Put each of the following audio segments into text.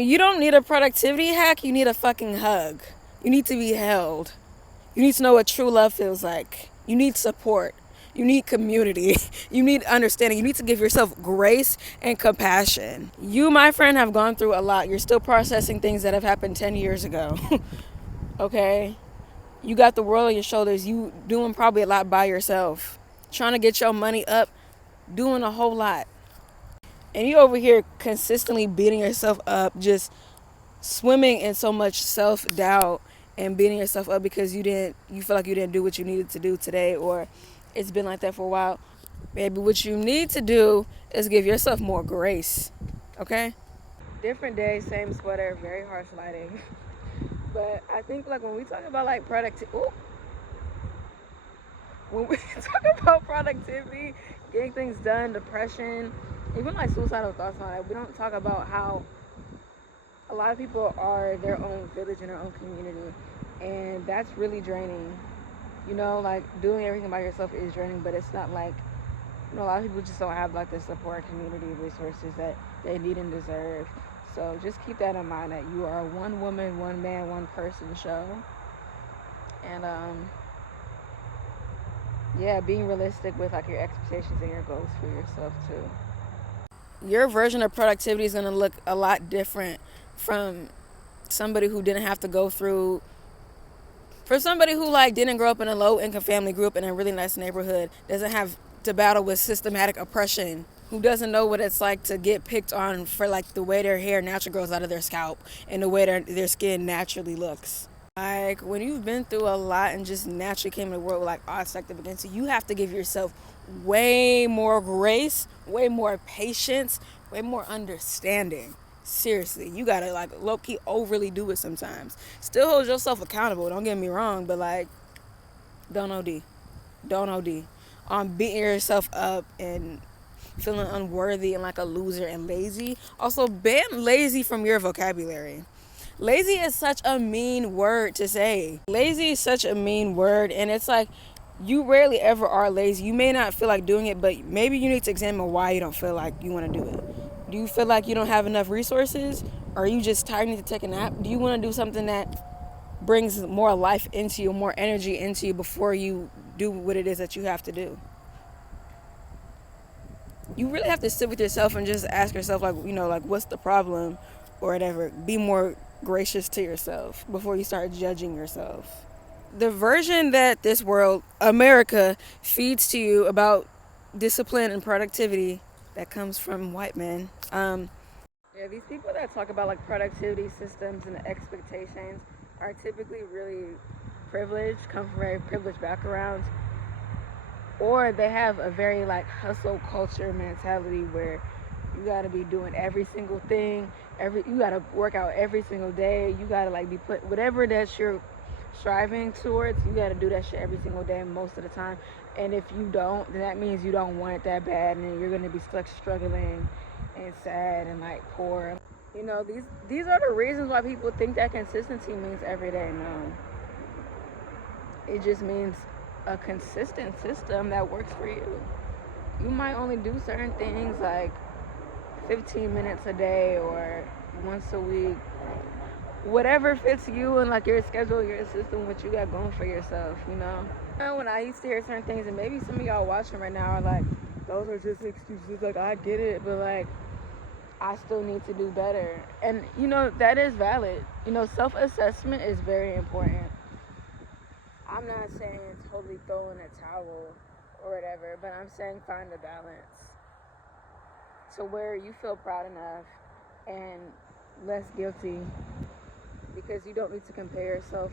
You don't need a productivity hack, you need a fucking hug. You need to be held. You need to know what true love feels like. You need support. You need community. You need understanding. You need to give yourself grace and compassion. You, my friend, have gone through a lot. You're still processing things that have happened 10 years ago. Okay? You got the world on your shoulders. You doing probably a lot by yourself. Trying to get your money up. Doing a whole lot. And you over here consistently beating yourself up. Just swimming in so much self-doubt and beating yourself up because you feel like you didn't do what you needed to do today, or it's been like that for a while. Maybe what you need to do is give yourself more grace. Okay? Different day, same sweater, very harsh lighting. But I think like when we talk about like when we talk about productivity, getting things done, depression, even like suicidal thoughts and all that, we don't talk about how a lot of people are their own village and their own community, and that's really draining. Like doing everything by yourself is draining, but it's not like, a lot of people just don't have like the support community resources that they need and deserve. So just keep that in mind, that you are a one woman, one man, one person show. And yeah, being realistic with like your expectations and your goals for yourself too. Your version of productivity is going to look a lot different from somebody who didn't have to go through, for somebody who like didn't grow up in a low income family, grew up in a really nice neighborhood, doesn't have to battle with systematic oppression, who doesn't know what it's like to get picked on for like the way their hair naturally grows out of their scalp and the way their skin naturally looks. Like when you've been through a lot and just naturally came in the world with like odds stacked up against you, you have to give yourself way more grace, way more patience, way more understanding. Seriously, you gotta like low-key overly do it sometimes. Still hold yourself accountable, don't get me wrong, but like don't OD. Don't OD on beating yourself up and feeling unworthy and like a loser and lazy. Also, ban lazy from your vocabulary. Lazy is such a mean word to say. Lazy is such a mean word, and it's like you rarely ever are lazy. You may not feel like doing it, but maybe you need to examine why you don't feel like you want to do it. Do you feel like you don't have enough resources? Or are you just tired and need to take a nap? Do you want to do something that brings more life into you, more energy into you before you do what it is that you have to do? You really have to sit with yourself and just ask yourself, like, like what's the problem or whatever. Be more gracious to yourself before you start judging yourself. The version that this world, America, feeds to you about discipline and productivity that comes from white men. Yeah, these people that talk about like productivity systems and expectations are typically really privileged, come from very privileged backgrounds, or they have a very like hustle culture mentality where you gotta be doing every single thing, you gotta work out every single day, you gotta like be put whatever that you're striving towards, you gotta do that shit every single day most of the time. And if you don't, then that means you don't want it that bad, and you're gonna be stuck struggling and sad and like poor. These are the reasons why people think that consistency means every day. No, it just means a consistent system that works for you. You might only do certain things like 15 minutes a day or once a week, whatever fits you and like your schedule, your system, what you got going for yourself. When I used to hear certain things, and maybe some of y'all watching right now are like, those are just excuses, like I get it, but like I still need to do better. And that is valid. Self-assessment is very important. I'm not saying totally throw in a towel or whatever, but I'm saying find a balance to where you feel proud enough and less guilty, because you don't need to compare yourself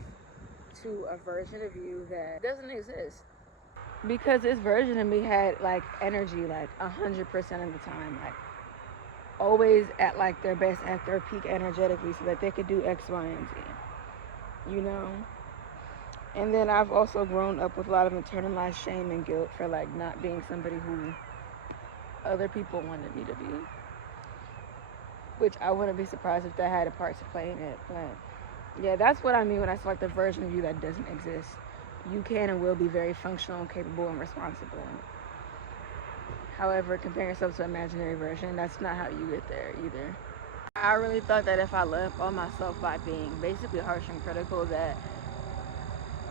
to a version of you that doesn't exist. Because this version of me had like energy like 100% of the time, like always at like their best, at their peak energetically, so that they could do X, Y, and Z. And then I've also grown up with a lot of internalized shame and guilt for like not being somebody who other people wanted me to be, which I wouldn't be surprised if that had a part to play in it. But yeah, that's what I mean when I say like the version of you that doesn't exist. You can and will be very functional, capable, and responsible. However, comparing yourself to an imaginary version, that's not how you get there either. I really thought that if I left on myself by being basically harsh and critical, that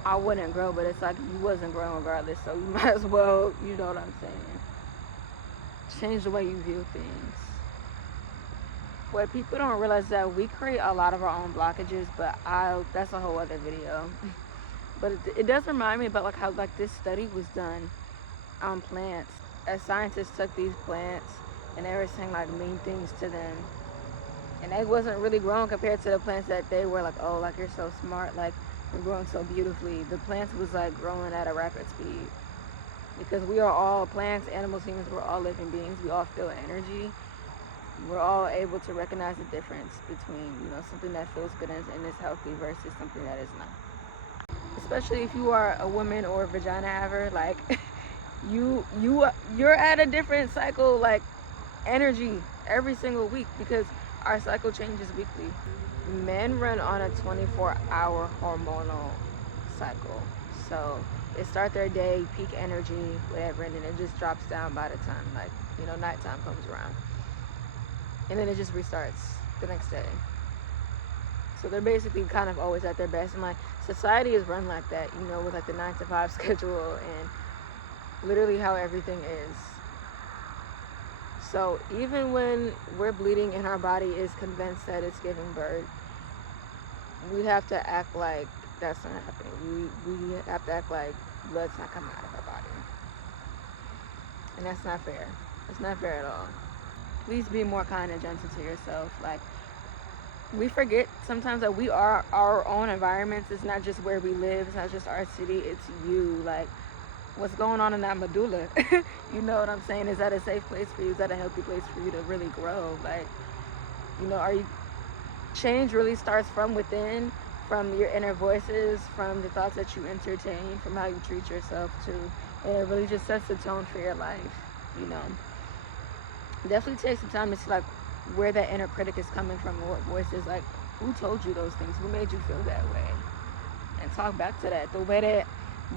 I wouldn't grow, but it's like you wasn't growing regardless, so you might as well, you know what I'm saying, change the way you view things. What people don't realize is that we create a lot of our own blockages, but that's a whole other video. But it does remind me about like how like this study was done on plants. As scientists took these plants and they were saying like mean things to them, and they wasn't really growing compared to the plants that they were like, oh, like you're so smart, like you're growing so beautifully. The plants was like growing at a rapid speed, because we are all plants, animals, humans. We're all living beings. We all feel energy. We're all able to recognize the difference between, you know, something that feels good and is healthy versus something that is not. Especially if you are a woman or a vagina haver, like you're at a different cycle, like energy every single week, because our cycle changes weekly. Men run on a 24-hour hormonal cycle, so they start their day peak energy, whatever, and then it just drops down by the time, like, you know, nighttime comes around, and then it just restarts the next day. So they're basically kind of always at their best, and like society is run like that, you know, with like the 9 to 5 schedule and literally how everything is. So even when we're bleeding and our body is convinced that it's giving birth, we have to act like that's not happening. We have to act like blood's not coming out of our body, and that's not fair. It's not fair at all. Please be more kind and gentle to yourself. Like, we forget sometimes that we are our own environments. It's not just where we live. It's not just our city. It's you. Like, what's going on in that medulla? You know what I'm saying? Is that a safe place for you? Is that a healthy place for you to really grow? Like, you know, change really starts from within, from your inner voices, from the thoughts that you entertain, from how you treat yourself too. And it really just sets the tone for your life, you know. Definitely take some time to see like where that inner critic is coming from, and what voices, like, who told you those things? Who made you feel that way? And talk back to that, the way that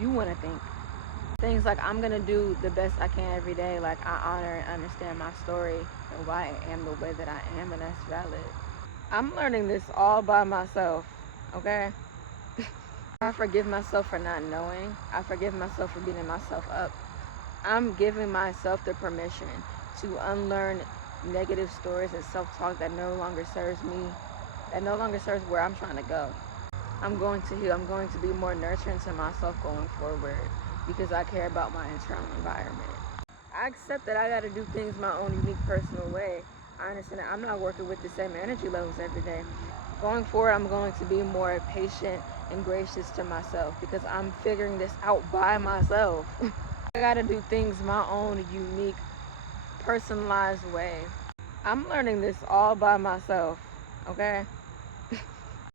you want to think. Things like, I'm gonna do the best I can every day. Like, I honor and understand my story and why I am the way that I am, and that's valid. I'm learning this all by myself, okay? I forgive myself for not knowing. I forgive myself for beating myself up. I'm giving myself the permission to unlearn negative stories and self-talk that no longer serves me, that no longer serves where I'm trying to go. I'm going to heal. I'm going to be more nurturing to myself going forward, because I care about my internal environment. I accept that I got to do things my own unique personal way. I understand that I'm not working with the same energy levels every day. Going forward, I'm going to be more patient and gracious to myself, because I'm figuring this out by myself. I got to do things my own unique, personalized way. I'm learning this all by myself, okay?